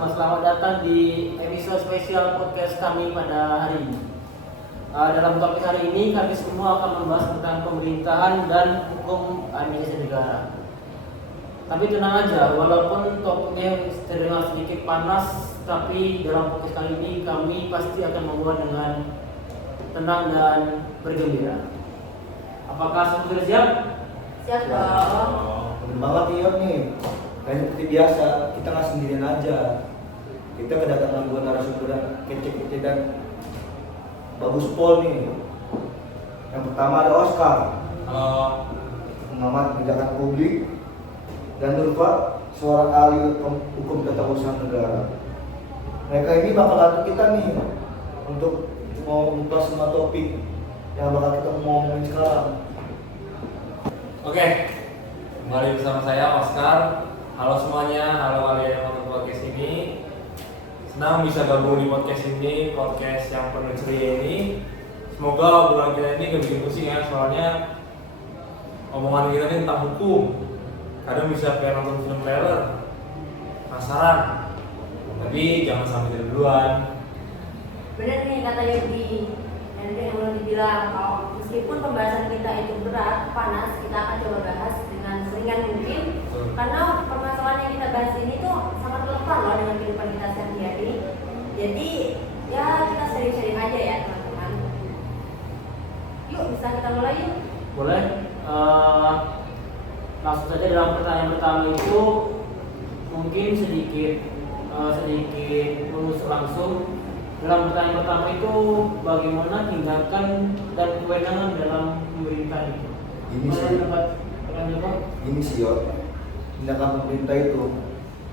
semua, selamat datang di episode spesial podcast kami pada hari ini. Dalam topik hari ini kami semua akan membahas tentang pemerintahan dan hukum administrasi negara. Tapi tenang aja, walaupun topiknya terdengar sedikit panas, tapi dalam podcast kali ini kami pasti akan membuat dengan tenang dan bergembira. Apakah semua sudah siap? Siap dong. Bener banget iya nih. Kayak seperti biasa, kita nggak sendirian aja. Kita kedatangan dua narasumber yang kece-kece dan bagus pol nih. Yang pertama ada Oscar. Halo. Pengamat kebijakan publik, dan Nurfa, seorang ahli hukum tata usaha negara. Mereka ini bakal bantu kita nih untuk mau membuka semua topik yang bakal kita mau ngomongin sekarang. Oke, kembali bersama saya Oscar. Halo semuanya, halo kalian yang nonton podcast ini. Senang bisa gabung di podcast ini, podcast yang penuh ceria ini. Semoga obrolan kita ini gak bikin pusing ya, soalnya omongan kita ini tentang hukum. Kadang bisa kayak nonton film trailer, penasaran. Tapi jangan sampai tidur duluan. Bener nih kata Yudi. Yang udah dibilang kalau meskipun pembahasan kita itu berat, panas, kita akan coba bahas dengan seringan mungkin. Karena permasalahan yang kita bahas ini tuh sangat relevan loh dengan kehidupan kita sehari-hari. Jadi ya kita sering-sering aja ya teman-teman. Yuk bisa kita mulai yuk. Boleh. Langsung saja dalam pertanyaan pertama itu mungkin sedikit lurus langsung. Dalam pertanyaan pertama itu bagaimana tindakan dan kewenangan dalam pemerintahan itu? Ini sih yo, tindakan pemerintah itu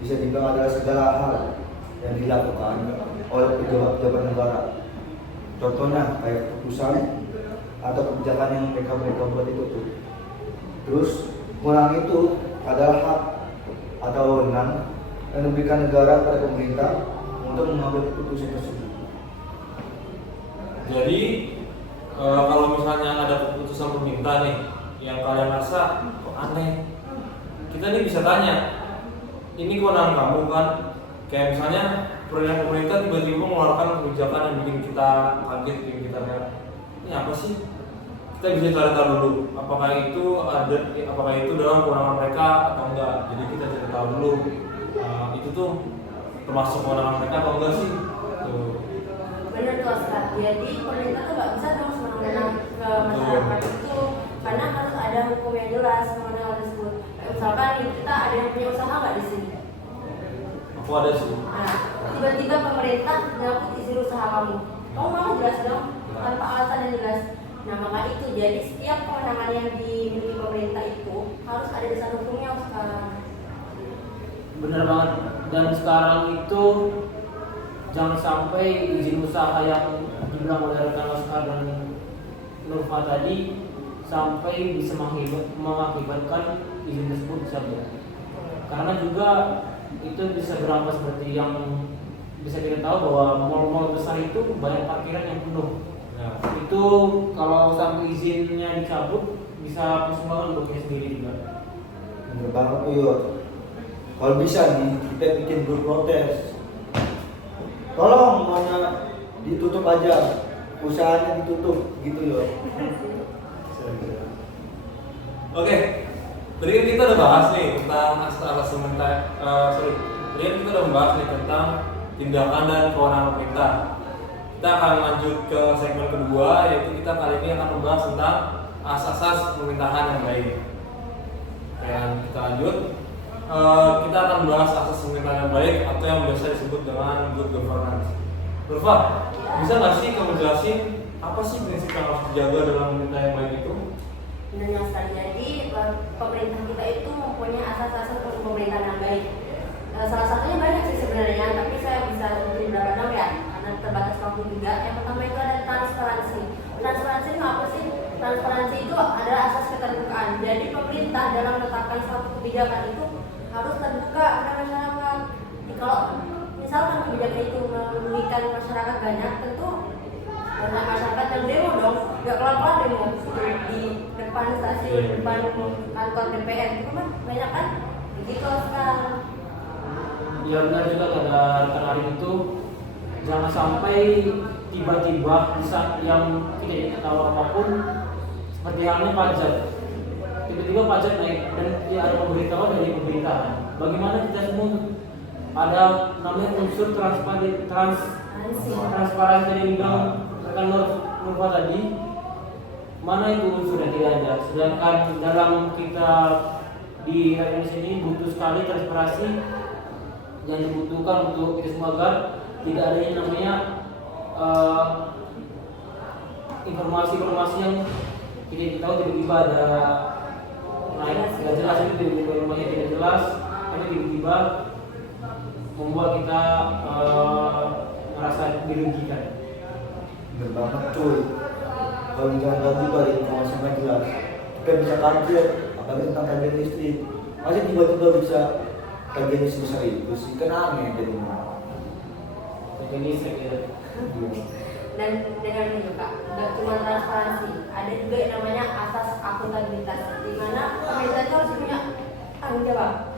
bisa dibilang adalah segala hal yang dilakukan oleh pejabat negara. Contohnya kayak keputusan atau kebijakan yang mereka buat itu tuh. Terus kurang itu adalah hak atau wewenang yang diberikan negara pada pemerintah untuk mengambil keputusan tersebut. Jadi kalau misalnya ada keputusan pemerintah nih yang kalian rasa kok aneh, kita nih bisa tanya, ini kewenangan kamu kan? Kayak misalnya pemerintah tiba-tiba mengeluarkan kebijakan yang bikin kita kaget, bikin kita lihat, ini apa sih? Kita bisa cari tahu dulu apakah itu dalam kewenangan mereka atau enggak. Jadi kita cari tahu dulu itu tuh termasuk kewenangan mereka atau enggak sih? Tuh. Bener tuh Oscar. Jadi pemerintah tuh nggak bisa dong semena-mena ke masyarakat itu, karena harus ada hukum yang jelas mengenai hal tersebut. Misalkan kita ada yang punya usaha nggak di sini? Aku ada sih. Nah, tiba-tiba pemerintah nyabut izin usaha kamu. Kamu mau jelas dong, tanpa alasan yang jelas. Nah, maka itu jadi setiap kewenangan yang dimiliki pemerintah itu harus ada dasar hukumnya sekarang. Benar banget. Dan sekarang itu jangan sampai izin usaha yang dibilang oleh rekan Oscar dan Nurfa tadi sampai bisa mengakibatkan izin tersebut dicabut. Karena juga itu bisa beramal seperti yang bisa kita tahu bahwa mal-mal besar itu banyak parkiran yang penuh. Ya. Itu kalau sampai izinnya dicabut bisa persumbangan untuk kita sendiri juga. Bener banget tuh yo. Kalau bisa nih kita bikin grup protes. Tolong semuanya ditutup aja, usahanya ditutup gitu loh. Oke, tadi kan kita udah bahas nih tentang tadi kan kita udah membahas nih tentang tindakan dan kewenangan pemerintah. Kita akan lanjut ke segmen kedua, yaitu kita kali ini akan membahas tentang asas-asas pemerintahan yang baik. Dan kita lanjut, kita akan membahas asas pemerintahan yang baik atau yang biasa disebut dengan good governance. Nurfa, bisa nggak sih kamu jelasin apa sih prinsip yang harus dijaga dalam pemerintahan yang baik itu? Benar sekali. Jadi pemerintah kita itu mempunyai asas-asas untuk pemerintahan yang baik. Salah satunya banyak sih sebenarnya, tapi saya bisa sebutin beberapa nama ya, karena terbatas waktu juga. Yang pertama itu ada transparansi. Transparansi itu apa sih? Transparansi itu adalah asas keterbukaan. Jadi pemerintah dalam menetapkan suatu kebijakan itu harus terbuka kepada masyarakat. Kalau misalkan kebijakan itu merugikan masyarakat banyak, tentu banyak masyarakat yang demo dong, nggak kelar-kelar demo di depan stasiun, depan kantor DPR itu kan banyak kan, begitu sekarang. Ya benar juga kata rekan Arif itu, jangan sampai tiba-tiba di saat yang kita tidak tahu apapun, seperti halnya pajak. Tiba-tiba pajak naik dan ya ada pemberitahuan dari pemerintahan. Bagaimana kita semua ada namanya unsur transparansi yang dibilang rekan Nurfa tadi, mana itu unsur yang tidak ada. Sedangkan dalam kita di Indonesia ini butuh sekali transparansi yang dibutuhkan untuk kita semua agar tidak ada yang namanya informasi-informasi yang kita tahu tiba-tiba ada naik tidak jelas, itu tiba-tiba rumahnya tidak jelas, tapi tiba-tiba membuat kita merasa dirugikan. Bener banget cuy. Kalau misalnya tadi dari informasinya jelas, kita bisa kaget, apalagi tentang tagihan listrik. Masih tiba-tiba bisa tagihan listrik besar itu sih, kan aneh jadinya. Jadi saya Dan dengan ini juga nggak cuma transparansi, ada juga yang namanya asas akuntabilitas, di mana pemerintah itu harus punya tanggung jawab.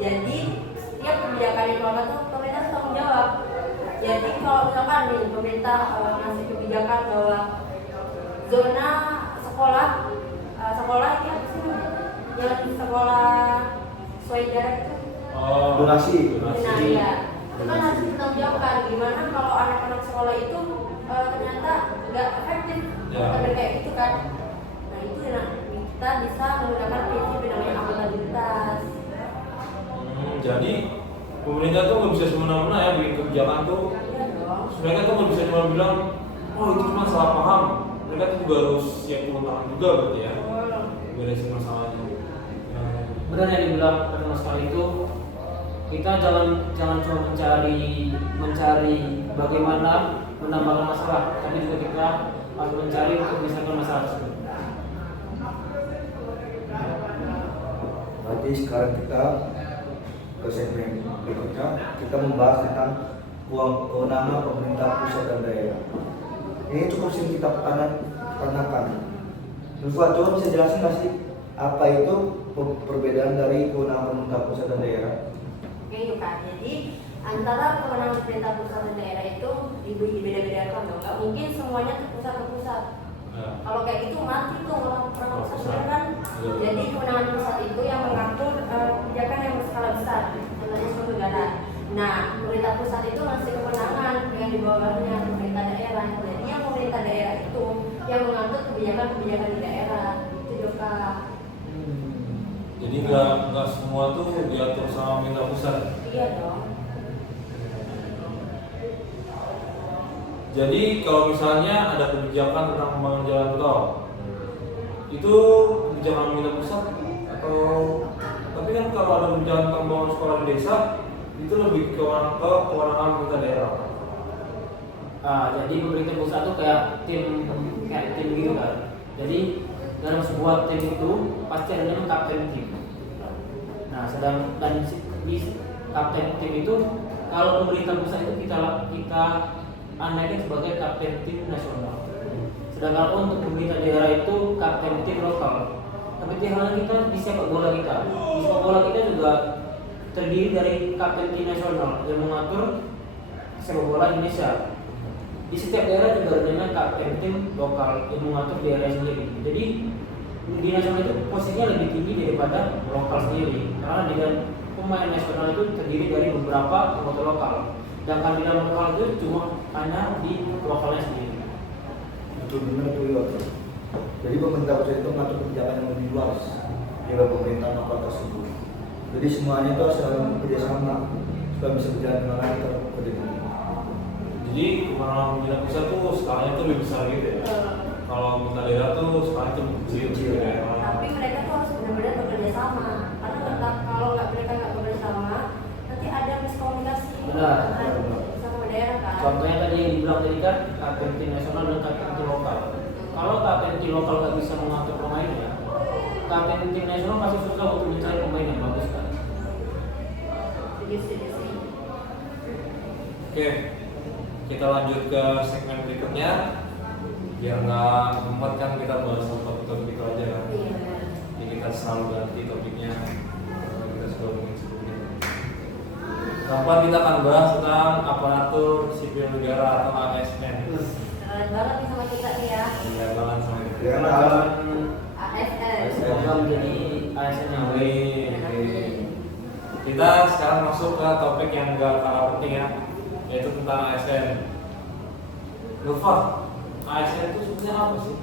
Jadi setiap kebijakan yang keluar itu pemerintah harus tanggung jawab. Jadi kalau misalkan nih pemerintah ngasih kebijakan bahwa zona sekolah ini apa sih yang sekolah sesuai jarak itu Donasi. nah ya itu kan harus ditanggungjawabkan gimana kalau anak-anak sekolah itu ternyata nggak efektif atau kayak gitu kan. Nah itu kita bisa menggunakan prinsip yang namanya akuntabilitas. Jadi pemerintah tuh nggak bisa semena-mena ya bikin kebijakan tuh. Iya dong. Mereka tuh nggak bisa cuma bilang, oh itu cuma salah paham. Mereka tuh juga harus siap turun tangan juga berarti ya, beresin masalahnya. benar yang dibilang pertama sekali itu, kita jangan cuma mencari bagaimana menambahkan masalah, tapi juga kita harus mencari untuk menyelesaikan masalah tersebut. Berarti sekarang kita ke segmen berikutnya, kita membahas tentang kewenangan pemerintah pusat dan daerah. Ini cukup sering kita tanyakan. Nurfa, coba bisa jelasin nggak sih apa itu perbedaan dari kewenangan pemerintah pusat dan daerah? Oke yuk Kak, jadi antara kewenangan pemerintah pusat dan daerah itu dibeda-bedakan dong. Nggak mungkin semuanya terpusat ke pusat. Kalau kayak gitu mati tuh orang pusat daerah kan. Jadi kewenangan pusat itu yang mengatur kebijakan yang berskala besar, contohnya suatu negara. Nah, pemerintah pusat itu masih kewenangan yang di bawahnya pemerintah daerah. Jadi yang pemerintah daerah itu yang mengatur kebijakan-kebijakan di daerah. Itu juga. Jadi nggak semua tuh diatur sama pemerintah pusat. Iya dong. Jadi kalau misalnya ada kebijakan tentang pembangunan jalan tol, itu kebijakan pemerintah pusat atau tapi kan kalau ada kebijakan tentang pembangunan sekolah di desa itu lebih ke kewenangan pemerintah daerah. Jadi pemerintah pusat itu kayak tim gitu kan. Jadi dalam sebuah tim itu pasti ada namanya kapten tim. Nah, dan di kapten tim itu kalau pemerintah pusat itu kita anaknya sebagai kapten tim nasional. Sedangkan untuk pemerintah daerah itu kapten tim lokal. Seperti halnya kita di sepak bola kita. Di sepak bola kita juga terdiri dari kapten tim nasional yang mengatur sepak bola Indonesia. Di setiap daerah juga ada kapten tim lokal yang mengatur daerah sendiri. Jadi di nasional itu posisinya lebih tinggi daripada lokal sendiri. Karena dengan pemain nasional itu terdiri dari beberapa anggota lokal. Sedangkan di dalam lokal itu cuma hanya di lokalnya sendiri. Betul benar tuh ya. Jadi pemerintah pusat itu mengatur kebijakan yang lebih luas dari pemerintahan lokal tersebut. Jadi semuanya itu harus saling bekerja sama supaya bisa berjalan dengan lancar ke depan. Jadi kewenangan pemerintah pusat tuh skalanya tuh lebih besar gitu ya. Kalau pemerintah daerah tuh skalanya tuh kecil gitu ya. Tapi mereka tuh harus benar-benar bekerja sama. Karena kalau mereka nggak bekerja sama, nanti ada miskomunikasi. Benar. Sama daerah kan. Contohnya tadi yang dibilang tadi kan kapten tim nasional dan kapten tim lokal. Kalau kapten tim lokal nggak bisa mengatur pemainnya, kapten tim nasional pasti susah untuk mencari pemain yang bagus kan. Setuju. Oke, kita lanjut ke segmen berikutnya. Biar nggak mumet kan kita bahas topik-topik itu aja kan. Iya. Jadi kita selalu ganti topiknya. Kita sudah ngomongin sebelumnya. Kapan kita akan bahas tentang aparatur sipil negara atau ASN. Keren banget nih sama kita nih ya. Iya banget sama itu. Ya, ASN. Semoga menjadi ASN yang baik. Kita sekarang masuk ke topik yang gak kalah penting ya, yaitu tentang ASN. Nova, ASN itu sebenarnya apa sih?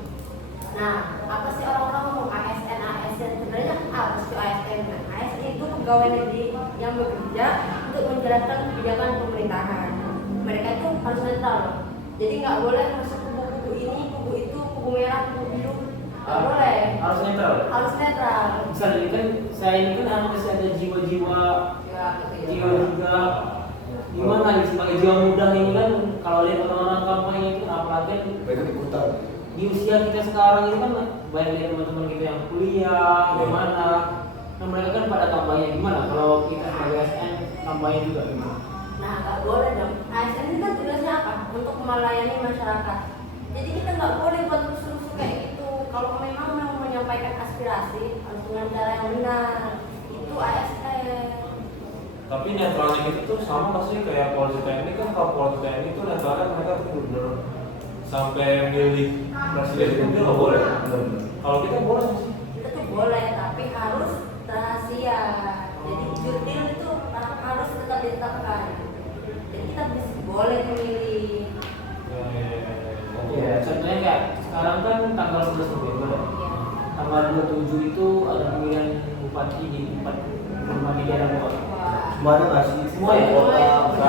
Nah, apa sih orang-orang ngomong ASN? Sebenarnya apa sih ASN? Nah, ASN itu pegawai negeri yang bekerja untuk menjalankan kebijakan pemerintahan. Mereka itu harus netral, jadi nggak boleh masuk kubu-kubu ini, kubu itu, kubu merah, kubu biru, nggak boleh. Harus netral. Harus netral. Misalnya ini kan saya ini kan masih ada jiwa-jiwa Ya, gitu ya. jiwa juga gimana nih sebagai jiwa muda ini kan kalau lihat orang-orang kampanye itu apalagi mereka ikutan. di usia kita sekarang ini kan banyak lihat teman-teman kita yang kuliah gimana, nah mereka kan pada kampanye gimana kalau kita sebagai ASN kampanye juga gimana? Nah, nggak boleh dong. ASN itu kan tugasnya apa? Untuk melayani masyarakat. Jadi kita nggak boleh buat rusuh-rusuh kayak gitu. Kalau memang mau menyampaikan aspirasi harus dengan cara yang benar. Itu ASN. Tapi netralnya itu tuh sama nggak sih kayak polisi TNI kan? Kalau polisi TNI itu netralnya mereka tuh bener sampai milih presiden itu nggak boleh. Kalau kita boleh nggak sih? Kita tuh boleh, tapi harus rahasia. Jadi jurdil itu harus tetap ditetapkan. Jadi kita bisa boleh memilih. Ya, contohnya kayak sekarang kan tanggal 11 November ya. Ya. Tanggal 27 itu ada pemilihan bupati di 4 di daerah kota. Wah. Semuanya nggak sih? Semua ya? Kota,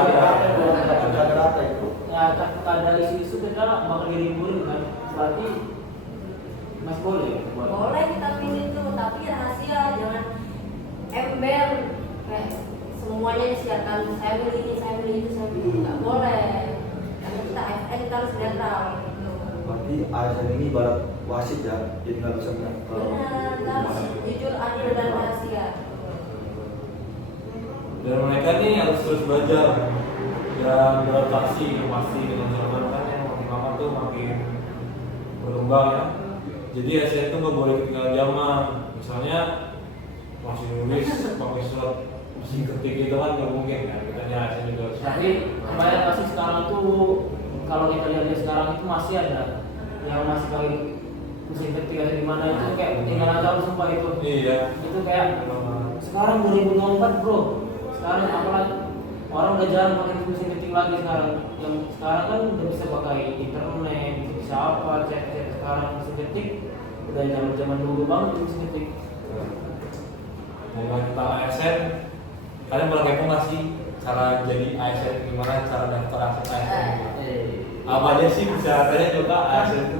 rata-rata itu. Ya, ada isu-isu kita bakal diriburin kan, berarti masih boleh ya buat Boleh kita pilih tuh, tapi rahasia, jangan ember kayak semuanya disiarkan. Saya pilih ini, saya pilih itu, saya pilih itu. Nggak boleh. Karena kita ASN kita harus netral gitu. Berarti ASN ini ibarat wasit ya, jadi nggak bisa menang. Benar, kita harus jujur, adil dan rahasia. Dan mereka nih harus terus belajar dan beradaptasi pasti dengan zaman kan yang makin lama tuh makin berkembang ya. Jadi ASN itu nggak boleh ketinggalan zaman. Misalnya masih nulis pakai surat mesin ketik itu kan nggak mungkin ya. Kitanya ASN juga harus. tapi kemarin masih sekarang tuh kalau kita lihat sekarang itu masih ada yang masih pakai mesin ketik ada di mana itu kayak ketinggalan jauh sumpah itu. Iya. Itu kayak sekarang 2024 bro, sekarang apalagi orang udah jarang pakai mesin ketik lagi sekarang. Yang sekarang kan udah bisa pakai internet, bisa apa, chat-chat sekarang mesin ketik udah zaman dulu banget mesin ketik. Ngomongin tentang ASN, kalian boleh kepo nggak sih cara jadi ASN gimana, cara daftar ASN? Apa aja sih bisa tanya coba ASN itu?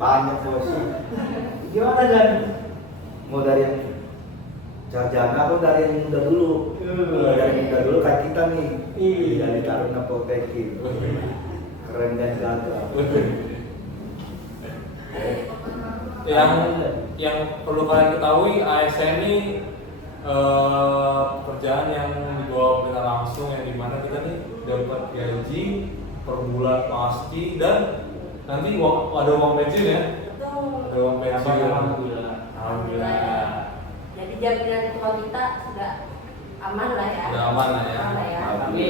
Banyak bos. Gimana dan? Mau dari yang sarjana atau dari yang muda dulu? Dari yang muda dulu kayak kita nih. Iya. Dari Taruna Polteknik. Keren dan gagah. Yang perlu kalian ketahui, ASN ini pekerjaan yang dibawa kita langsung, yang dimana kita nih dapat gaji per bulan pasti dan nanti ada uang pensiun ya. Betul. Ada uang pensiun. Alhamdulillah. Alhamdulillah. Jadi jaminan tua kita sudah aman lah ya. Udah aman lah ya. Aman lah ya. Tapi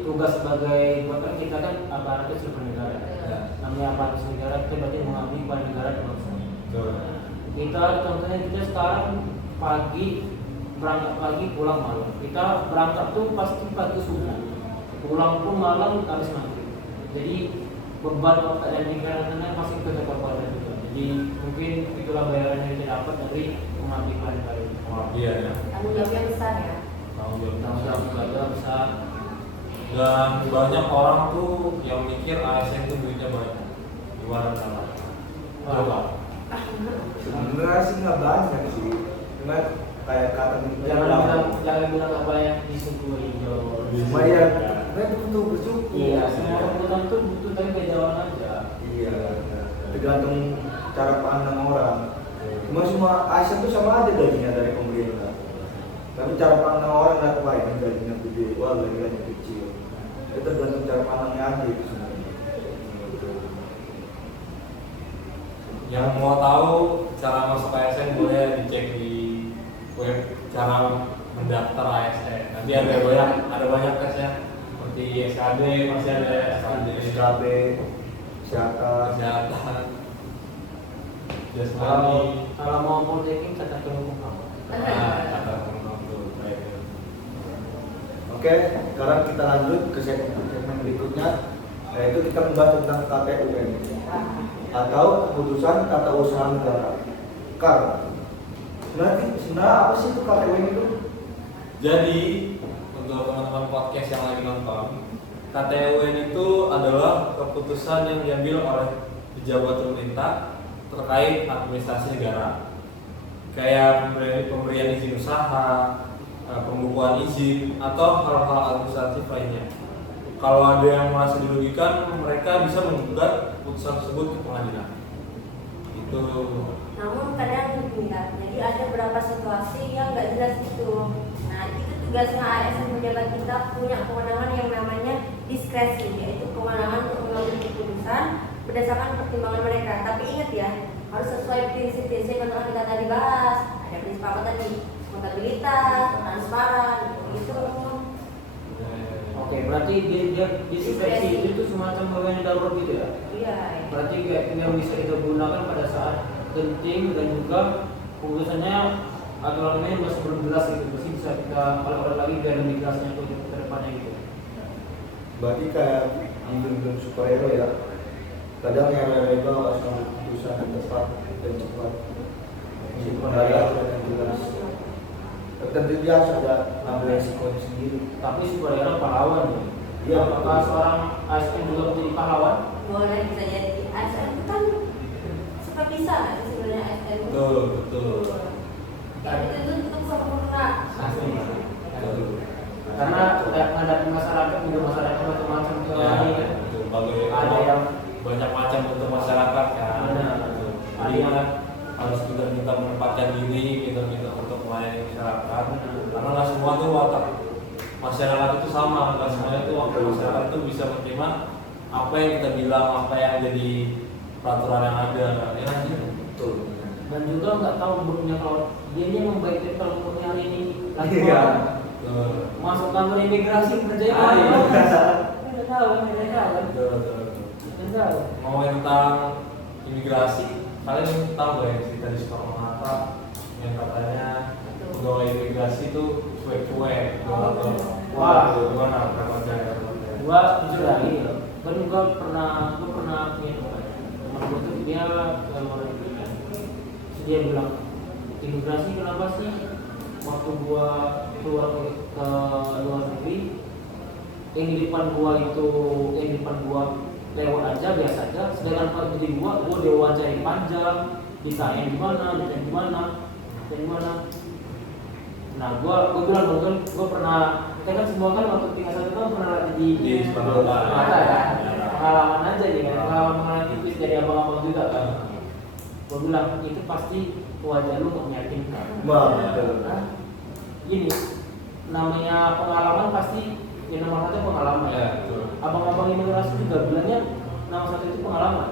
tugas sebagai bahkan kita kan aparatur sipil negara. Iya. Namanya aparatur sipil negara kita berarti mengabdi pada negara dan bangsa. Betul. Kita contohnya kita sekarang pagi berangkat pagi pulang malam. Kita berangkat tuh pasti pagi subuh. Pulang pun malam harus maghrib. Jadi beban otak dan pikiran pasti kita korbankan juga. Jadi mungkin itulah bayaran yang kita dapat dari mengabdi pada negara. Iya ya. Tanggung jawabnya besar ya. Tanggung jawab. Tanggung jawab keluarga besar. Dan banyak orang tuh yang mikir ASN itu duitnya banyak. Gimana caranya? Coba. Sebenarnya sih nggak banyak sih. Cuma kayak kata Jangan bilang apa yang disyukuri Jo. Cuma ya, mereka butuh bersyukur. Iya, semua kebutuhan tuh butuh tapi kejawan aja. Iya, tergantung cara pandang orang. Cuma semua ASN itu sama aja gajinya dari pemerintah. Tapi cara pandang orang nggak tahu ini gajinya gede, wah gajinya kecil. Itu tergantung cara pandangnya aja itu sebenarnya. Yang mau tahu cara masuk ASN boleh dicek di web cara mendaftar ASN. Nanti nanti ada banyak tesnya seperti SKD, masih ada SKB, kesehatan, jasmani, Kalau mau politeknik kata hukum apa? kata tuh baik. Oke, sekarang kita lanjut ke segmen berikutnya, yaitu kita membahas tentang KTUN atau Keputusan Tata Usaha Negara. Sebenarnya apa sih itu KTUN itu? Jadi untuk teman-teman podcast yang lagi nonton, KTUN itu adalah keputusan yang diambil oleh pejabat pemerintah terkait administrasi negara, kayak pemberian izin usaha, pembukuan izin, atau hal-hal administratif lainnya. Kalau ada yang merasa dirugikan, mereka bisa menggugat keputusan tersebut ke pengadilan. Itu. Namun kadang enggak, jadi ada beberapa situasi yang nggak jelas itu. Nah itu tugasnya ASN pejabat kita punya kewenangan yang namanya diskresi, yaitu kewenangan untuk mengambil keputusan berdasarkan pertimbangan mereka. Tapi ingat ya, harus sesuai prinsip-prinsip yang telah kita tadi bahas. Ada prinsip apa tadi? Akuntabilitas, transparan, gitu. Oke, berarti dia diskresi itu semacam wewenang darurat gitu ya? Iya. Berarti kayak yang bisa kita gunakan pada saat penting dan juga keputusannya aturannya masih belum jelas gitu. Masih bisa kita kalau lagi biar lebih jelasnya ke depannya gitu. Berarti kayak film superhero ya. Kadang yang itu harus mengambil keputusan yang tepat dan cepat. Mesti pengendalian dan jelas. Tentu dia harus ada ngambil resikonya sendiri. Tapi superhero pahlawan ya. Iya. Apakah seorang ASN juga menjadi pahlawan? Boleh bisa jadi. ASN itu kan suka bisa nggak sih sebenarnya ASN? Betul. Kayak itu untuk sempurna. Asli. Karena udah menghadapi masyarakat juga masyarakat macam-macam ke ini kan. Ada yang banyak macam untuk masyarakat kan. Benar. Jadi kan harus juga kita menempatkan diri kita untuk melayani masyarakat. Karena nggak semua tuh watak masyarakat itu sama, nggak semuanya tuh watak masyarakat itu bisa menerima apa yang kita bilang, apa yang jadi peraturan yang ada. Ya kan? Betul. dan juga nggak tahu buruknya kalau dia ini membaikkan kalau umurnya hari ini lagi Iya. masuk kantor imigrasi kerjanya Ah, iya. nggak tahu Betul. nggak tahu. Ngomongin tentang imigrasi, kalian tahu gak yang cerita di Soekarno Hatta yang katanya pegawai imigrasi itu cuek-cuek. Wah. Gimana percaya? Gua jujur lagi ya, kan gua pernah punya teman gua tuh dia ke luar negeri kan. Terus dia bilang imigrasi kenapa sih waktu gua keluar ke luar negeri yang di depan gua lewat aja biasa aja, sedangkan pas di gua diwawancara panjang, ditanya di mana. Nah, gua bilang dong, gua pernah, kita kan semua kan waktu tinggal satu tahun pernah di Soekarno Hatta ya, pengalaman aja nih kan, pengalaman tipis dari abang-abang juga kan. Gua bilang itu pasti wajah lu untuk meyakinkan. Betul. Nah, gini, namanya pengalaman pasti yang nomor satu pengalaman. Ya, betul. Abang-abang imigrasi juga bilangnya nomor satu itu pengalaman.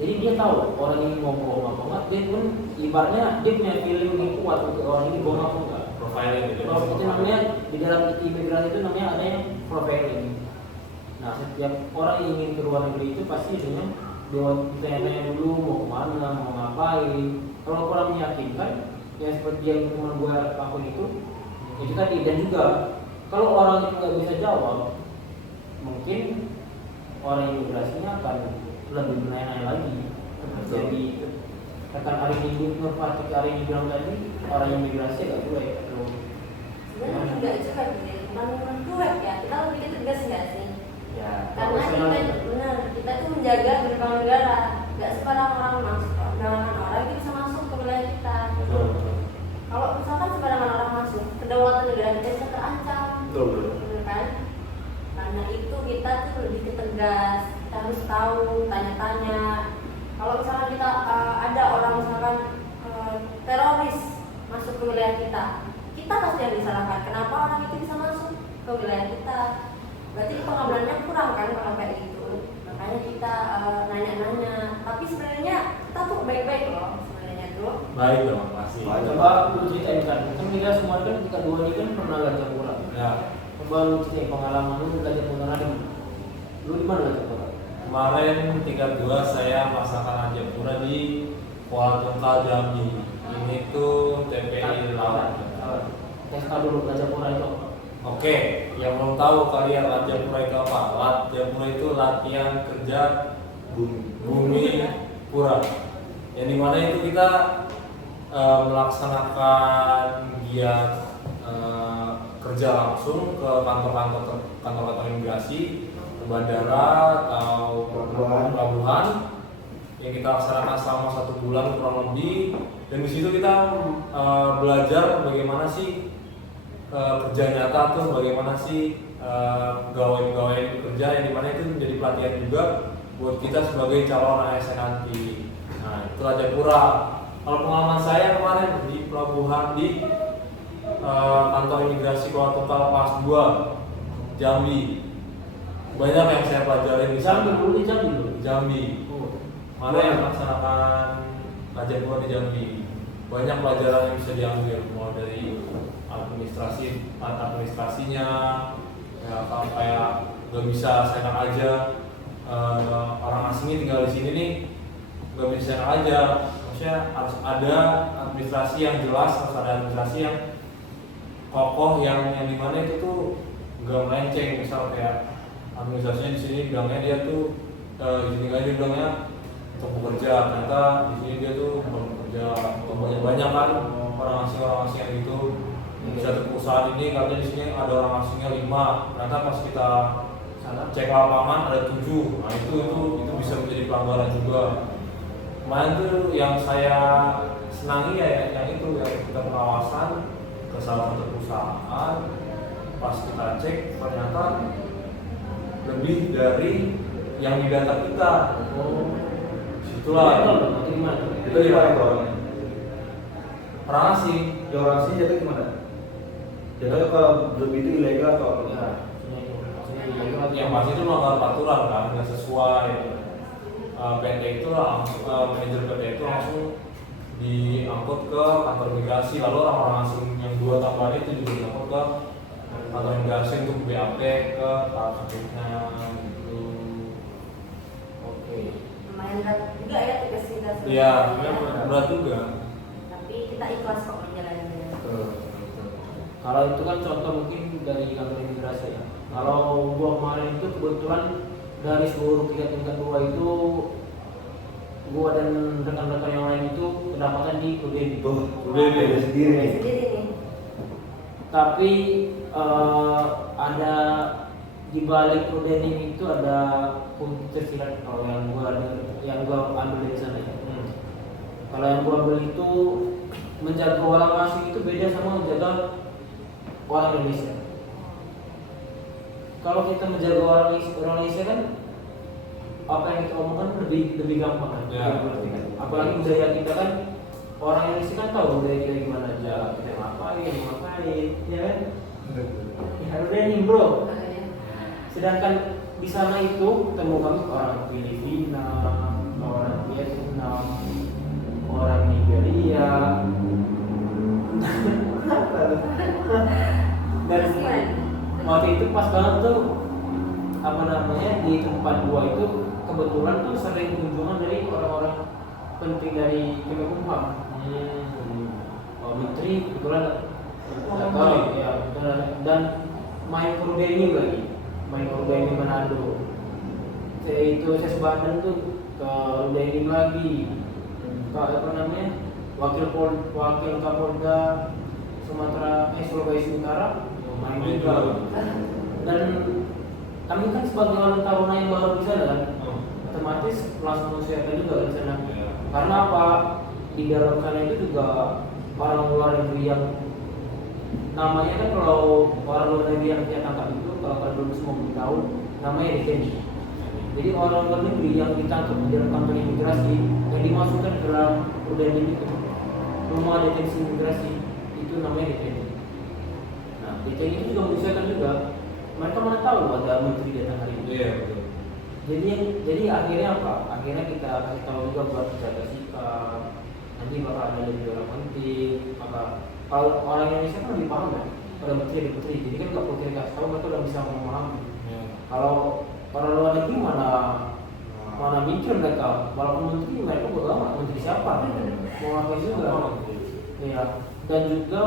Jadi dia tahu orang ini mau bohong apa enggak, dia pun ibaratnya dia punya feeling yang kuat untuk orang ini bohong apa enggak. Profiling gitu. Kalau itu namanya di dalam imigrasi itu namanya ada yang profiling. Nah, setiap orang yang ingin ke luar negeri itu pasti dia ditanya dulu mau kemana, mau ngapain. Kalau kurang meyakinkan, ya seperti yang teman gue lakukan itu tadi. Dan juga kalau orang itu nggak bisa jawab, mungkin orang imigrasinya akan lebih bertanya-tanya lagi. Jadi rekan hari ini Nurfatik hari ini bilang tadi orang imigrasi agak cuek. Sebenarnya enggak juga bukan cuek ya, kita lebih ke tegas nggak sih? Ya, Karena kita tuh menjaga gerbang negara, nggak sembarang orang masuk, sembarangan orang itu bisa masuk ke wilayah kita. Kalau misalkan sembarangan orang masuk, kedaulatan negara kita bisa terancam. Betul. Bener kan? Karena itu kita tuh lebih ke tegas, kita harus tahu, tanya-tanya. Kalau misalkan kita ada orang misalkan teroris masuk ke wilayah kita pasti yang disalahkan. Kenapa orang itu bisa masuk ke wilayah kita? Berarti pengawalannya kurang kan kalau kayak gitu. Makanya kita nanya-nanya. Tapi sebenarnya kita tuh baik-baik loh sebenarnya tuh. Baik dong, pasti. Coba lu ceritain kan kita semua kan kita dua ini kan pernah gajah Ya. Coba lu cerita pengalaman lu belajar pura di mana? Lu di mana belajar pura? Kemarin tingkat 2 saya melaksanakan Raja Pura di Kuala Tungkal Jambi. Ini tuh TPI Laut. Tes dulu belajar pura itu. Oke, yang belum tahu kalian Raja Pura itu apa? Raja Pura itu latihan kerja bumi pura. Yang dimana itu kita melaksanakan giat kerja langsung ke kantor-kantor imigrasi, ke bandara atau pelabuhan yang kita laksanakan selama 1 bulan kurang lebih. Dan di situ kita belajar bagaimana sih kerja nyata tuh, bagaimana sih pegawai kerja, yang dimana itu menjadi pelatihan juga buat kita sebagai calon ASN nanti. Nah, itu Raja Pura. Kalau pengalaman saya kemarin di pelabuhan di kantor imigrasi Kuala Tungkal kelas 2 Jambi, banyak yang saya pelajari di sana. Jambi, Jambi. Mana yang melaksanakan Raja Pura di Jambi? Banyak pelajaran yang bisa diambil, mulai dari administrasinya, ya kayak nggak bisa seenak aja. Orang asing tinggal di sini nih nggak bisa seenak aja. Maksudnya harus ada administrasi yang jelas, harus ada administrasi yang kokoh, yang dimana itu tuh nggak melenceng. Misal kayak administrasinya di sini bilangnya dia tuh di sini aja bilangnya untuk bekerja, ternyata di sini dia tuh bukan bekerja. Banyak kan orang asing yang gitu. Satu perusahaan ini katanya di sini ada orang asingnya 5, ternyata pas kita cek lapangan ada 7. Nah itu bisa menjadi pelanggaran juga. Kemarin tuh yang saya senangi ya yang itu, yang kita pengawasan ke salah satu perusahaan, pas kita cek ternyata lebih dari yang didata kita. Situlah Itu di mana itu orangnya? orang asing. Ya orang asing jatuh gimana? Jatuh ke lebih itu ilegal atau apa? Yang pasti itu melanggar peraturan kan, nggak sesuai. PT itu manajer PT itu langsung diangkut ke kantor imigrasi, lalu orang-orang asing yang 2 tambahan itu juga diangkut ke kantor imigrasi untuk BAP ke tahap selanjutnya gitu. Oke. Lumayan berat juga ya tugas kita sebenarnya. Iya, berat juga. Tapi kita ikhlas kok menjalannya. Kalau itu kan contoh mungkin dari kantor imigrasi ya. Kalau gua kemarin itu kebetulan dari seluruh tingkat 2 itu gua dan rekan-rekan yang lain itu pendapatan di UDN. Udah beda sendiri nih. Sendiri nih. Tapi ada di balik UDN itu ada kunci tersirat kalau yang gua ambil dari sana ya. Kalau yang gua ambil itu menjaga orang asing itu beda sama menjaga orang Indonesia. Kalau kita menjaga orang Indonesia kan apa yang kita omongkan lebih gampang kan? Ya. Apalagi budaya kita kan, orang Indonesia kan tahu budaya kita gimana aja, kita ngapain, ya kan? Ya udah nih bro. Sedangkan di sana itu ketemu kami orang Filipina, orang Vietnam, orang Nigeria. Dan waktu itu pas banget tuh di tempat gua itu kebetulan tuh sering kunjungan dari orang-orang penting dari Kemenkumham. Menteri kebetulan ya kebetulan, dan main Kurubeni lagi, main Kurubeni Manado. Saya sebadan tuh ke Kurubeni lagi. Wakil Kapolda Sulawesi Utara main juga. Dan kami kan sebagai orang Taruna yang baru di sana kan, otomatis langsung menyesuaikan juga di sana. Karena apa? Di dalam sana itu juga orang luar negeri yang namanya kan, kalau orang luar negeri yang kita tangkap itu, kalau kalian belum semua tahu, namanya detensi. Jadi orang luar negeri yang ditangkap di dalam kantor imigrasi yang dimasukkan ke dalam rumah detensi imigrasi itu namanya detensi. Nah, detensi itu juga menyesuaikan juga. Mereka mana tahu ada menteri datang hari ini. Iya betul. Jadi akhirnya apa? Akhirnya kita kasih tahu juga buat jaga sikap. Nanti bakal ada lebih orang penting. Maka kalau orang Indonesia kan lebih paham kan. pada menteri putri, jadi kan nggak perlu kita kasih tahu, mereka udah bisa memahami. Ya. Kalau orang luar negeri mana mikir mereka, walaupun menteri mereka bodo amat menteri siapa, mau ngapain juga. Ya, dan juga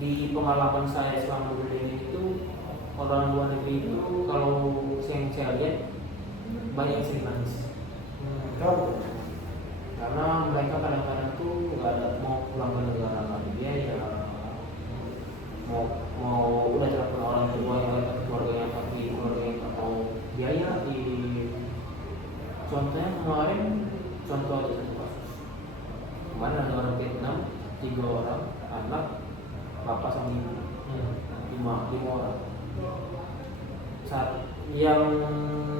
di pengalaman saya selama berkuliah itu orang luar negeri itu kalau yang saya lihat banyak yang sering nangis. Karena mereka kadang-kadang tuh nggak ada mau pulang ke negara lagi, dia ya mau udah telepon orang tua yang ada keluarganya tapi keluarganya nggak mau biaya di. Contohnya kemarin, contoh aja satu kasus. Kemarin ada orang Vietnam, 3 orang anak, bapak sama ibu, 5 orang. Saat yang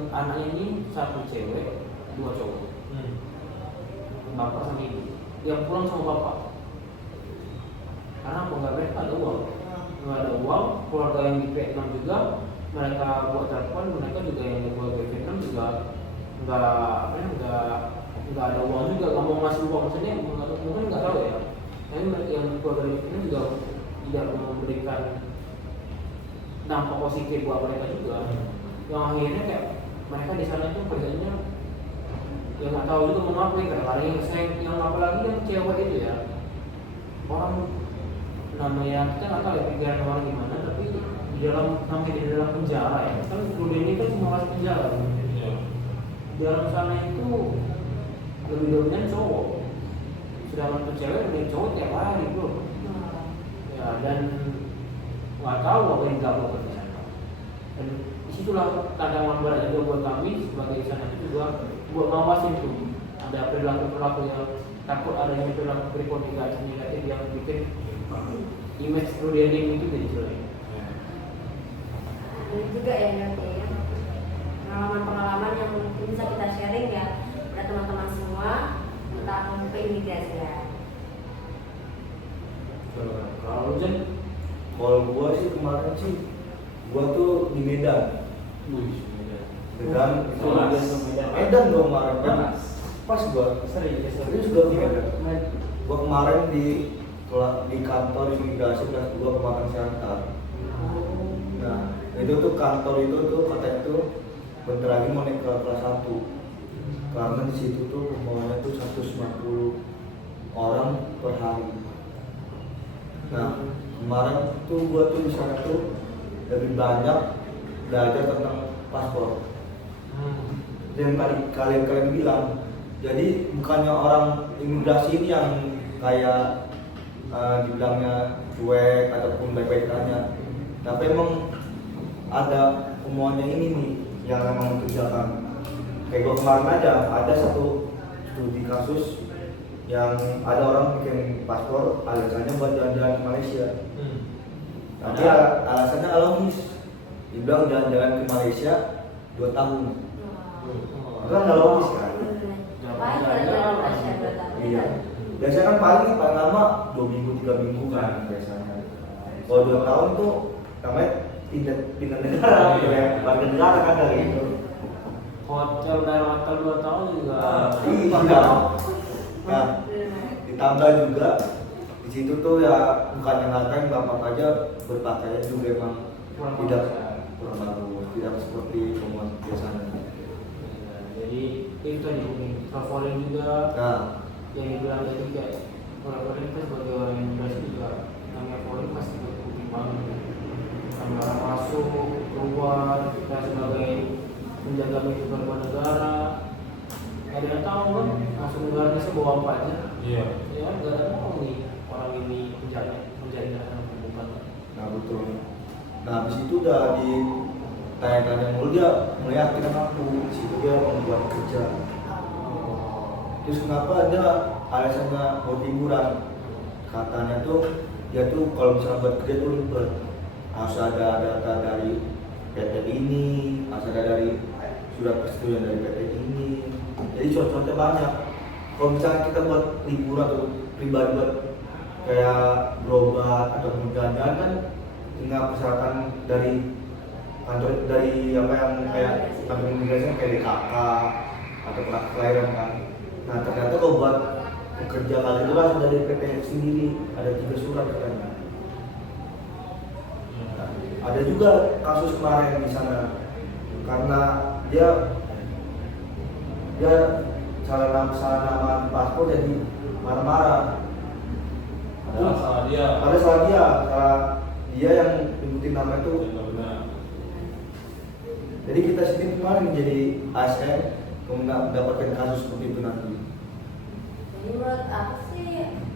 anaknya ini 1 cewek, 2 cowok. Bapak sama ibu yang pulang sama bapak karena apa, nggak ada uang, keluarga yang di Vietnam juga mereka buat telepon, mereka juga yang keluarga di Vietnam juga nggak ada uang juga, nggak mau ngasih uang, maksudnya mungkin nggak tahu ya, tapi mereka yang keluarga di Vietnam juga tidak memberikan dampak positif buat mereka juga, yang akhirnya kayak mereka di sana tuh kerjanya yang nggak tahu juga mau ngapain, kadang-kadang yang apalagi yang cewek itu ya orang namanya kita nggak tahu ya pikiran orang gimana, tapi di dalam penjara ya kan Brunei ini kan cuma masuk penjara Ya. di dalam sana itu lebih dominan cowok, sedangkan untuk cewek lebih cowok tiap hari bro ya, dan nggak tahu apa yang dilakukan di sana, dan disitulah tantangan berat juga buat kami sebagai sana itu juga buat ngawasin tuh ada perilaku yang takut adanya perilaku berikut negatif yang bikin image branding itu jadi jelek. Ini juga ya nanti ya pengalaman-pengalaman yang mungkin bisa kita sharing ya pada teman-teman semua tentang keimigrasian. Kalau Jen, Kalau gua sih kemarin sih, gua tuh di Medan. Medan itu Medan dong kemarin kan. Pas gua serius gua di Medan. Gua kemarin di kantor imigrasi kelas 2 Kemakan Siantar. Nah, itu tuh kantor itu tuh katanya tuh bentar lagi mau naik ke kelas 1. Karena di situ tuh pembawanya tuh 150 orang per hari. Nah, kemarin tuh gua tuh di sana tuh lebih banyak belajar tentang paspor. Dan tadi kalian bilang, jadi bukannya orang imigrasi ini yang kayak dibilangnya cuek ataupun baik-baik tanya, tapi emang ada omongannya ini nih yang memang mengerjakan. Kayak gue kemarin aja ada satu studi kasus yang ada orang bikin paspor alasannya buat jalan-jalan ke Malaysia. Tapi alasannya logis, dibilang jalan-jalan ke Malaysia 2 tahun. Itu kan nggak logis kan? Iya. Biasanya kan paling lama 2 minggu 3 minggu kan biasanya. Kalau 2 tahun tuh namanya pindah negara, warga negara kan dari itu. hotel 2 tahun juga. Iya. Nah, ditambah juga di situ tuh ya bukan yang ngatain bapak aja berpakaian juga emang tidak kurang bagus, tidak seperti pemuat biasanya. Jadi itu tadi traveling juga. Nah, yang dibilang tadi kayak orang-orang itu sebagai orang Indonesia juga namanya traveling pasti berpertimbangan. Kamera masuk, keluar, kita sebagai menjaga kehidupan negara. Ada yang tahu kan masuk negara Indonesia bawa apa aja? Iya. Ya nggak ada tahu nih orang ini menjadi bukan. nah betul. Nah, habis itu udah ditanya-tanya mulu dia meyakinkan aku, di situ dia membuat kerja. Terus kenapa dia alasannya buat liburan? Katanya tuh dia tuh kalau misalnya buat kerja tuh ribet, harus ada data dari PT ini, harus ada dari surat persetujuan dari PT ini. Jadi contohnya banyak. Kalau misalnya kita buat liburan atau pribadi buat kayak berobat atau jalan-jalan kan tinggal persyaratan dari kantor dari apa yang kayak kantor imigrasi kayak DKK atau pernah kelahiran kan. Nah ternyata kalau buat pekerja kali itu harus dari PT sendiri ada 3 surat katanya. Ada juga kasus kemarin di sana karena dia salah nama paspor jadi marah-marah. Padahal salah dia. Padahal salah dia yang nyebutin nama itu. Tidak benar. Jadi kita sendiri kemarin jadi ASN mendapatkan kasus seperti itu nanti. Jadi menurut aku sih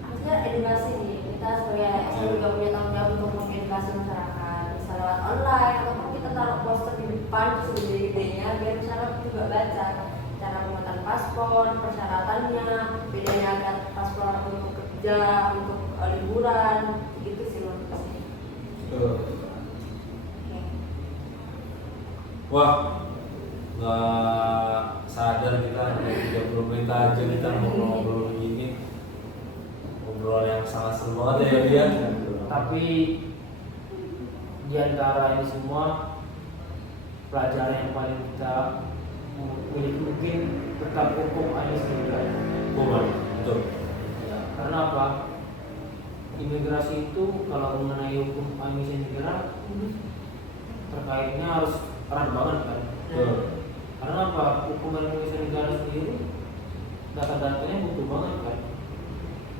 harusnya edukasi nih. Kita sebagai ASN juga punya tanggung jawab untuk mengedukasi masyarakat. Bisa lewat online ataupun kita taruh poster di depan segede-gedenya biar masyarakat juga baca cara pembuatan paspor, persyaratannya, bedanya agar paspor untuk kerja, untuk liburan, gitu sih menurut saya. Oke. Wah, nggak sadar kita hanya 30 menit aja kita ngobrol begini. Ngobrol yang sangat seru banget ya dia. Tapi di antara ini semua pelajaran yang paling kita miliki mungkin tetap hukum administrasi. Hukum, betul. Ya, karena apa? Imigrasi itu kalau mengenai hukum administrasi negara terkaitnya harus erat banget kan. Betul. Karena apa? Hukum administrasi negara sendiri data-datanya butuh banget kan.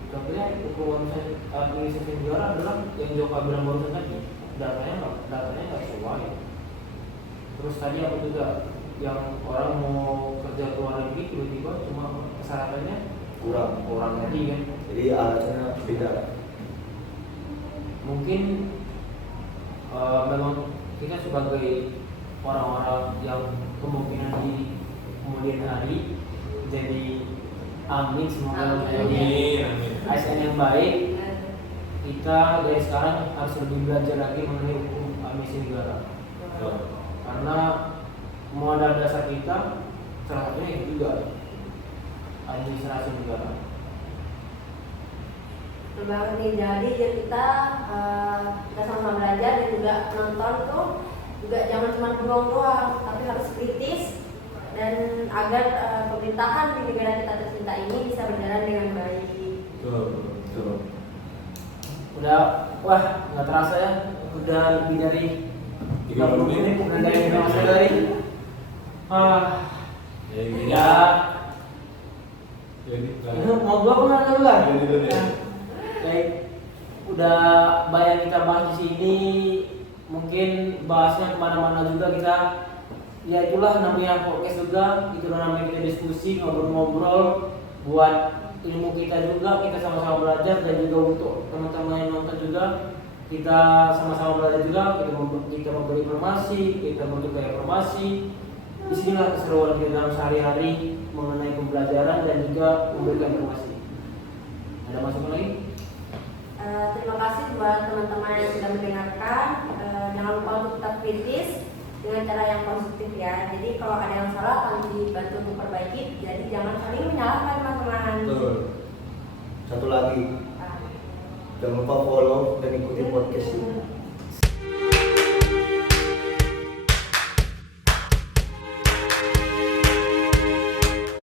Contohnya hukum administrasi negara adalah yang Joko bilang barusan tadi, datanya nggak sesuai. Terus tadi aku juga yang orang mau kerja ke luar negeri tiba-tiba cuma persyaratannya kurang tadi kan. Jadi alasannya beda. Mungkin memang kita sebagai orang-orang yang kemungkinan di kemudian hari jadi amin semoga menjadi Amin. ASN yang baik. Kita dari sekarang harus lebih belajar lagi mengenai hukum administrasi negara. Betul. Karena modal dasar kita salah satunya itu juga administrasi negara. Betul banget nih, jadi kita sama-sama belajar dan juga nonton tuh juga jangan cuma bengong doang, tapi harus kritis dan agar pemerintahan di negara kita tercinta ini bisa berjalan dengan baik. Betul. Udah, wah nggak terasa ya, udah lebih dari 30 menit udah dari masa dari ya. Jadi Ini mau gua pernah dulu kan? Jadi dulu deh. Baik, udah banyak kita bahas di sini, mungkin bahasnya kemana-mana juga kita. Ya itulah namanya podcast juga, itulah namanya kita diskusi, ngobrol-ngobrol, buat ilmu kita juga, kita sama-sama belajar dan juga untuk teman-teman yang nonton juga kita sama-sama belajar juga, kita memberi informasi, kita memberikan informasi. Disinilah keseruan kita dalam sehari-hari mengenai pembelajaran dan juga memberikan informasi. Ada masukan lagi? Terima kasih buat teman-teman yang sudah mendengarkan. Jangan lupa untuk tetap kritis dengan cara yang positif ya. Jadi kalau ada yang salah akan dibantu untuk perbaiki. Jadi jangan saling menyalahkan teman-teman. Betul. Satu lagi, jangan lupa follow dan ikuti podcast ini.